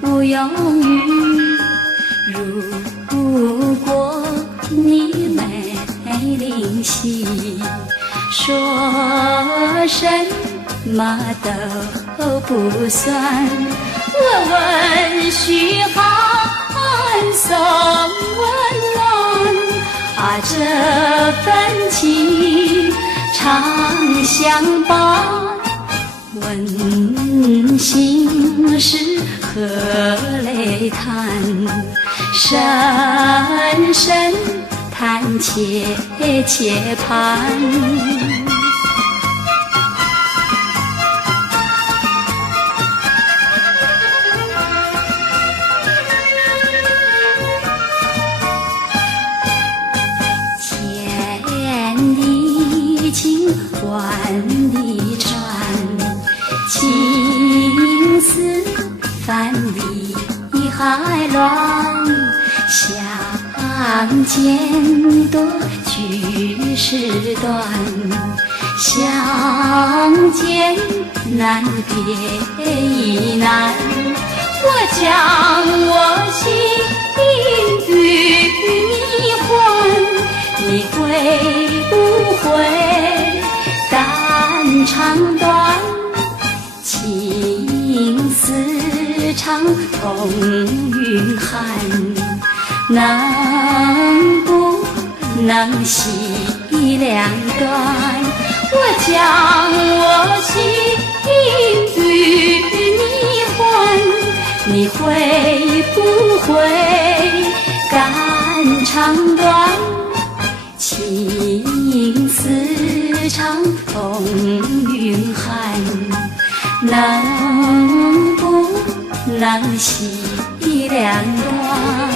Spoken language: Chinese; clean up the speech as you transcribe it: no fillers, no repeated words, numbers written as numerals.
不用语。如果你没灵犀，说什么都不算。问问嘘寒送温暖，啊，这份情长相伴。问心事和泪叹，深深叹切切盼。千里情，万里船，情丝泛离海乱。相见多，聚时短，相见难，别亦难。我将我心与你还，你会不会肝肠断？情丝长，风云寒，能不能惜两端？我将我心与你还，你会不会肝肠断？情丝长，风云寒，能不能惜两端？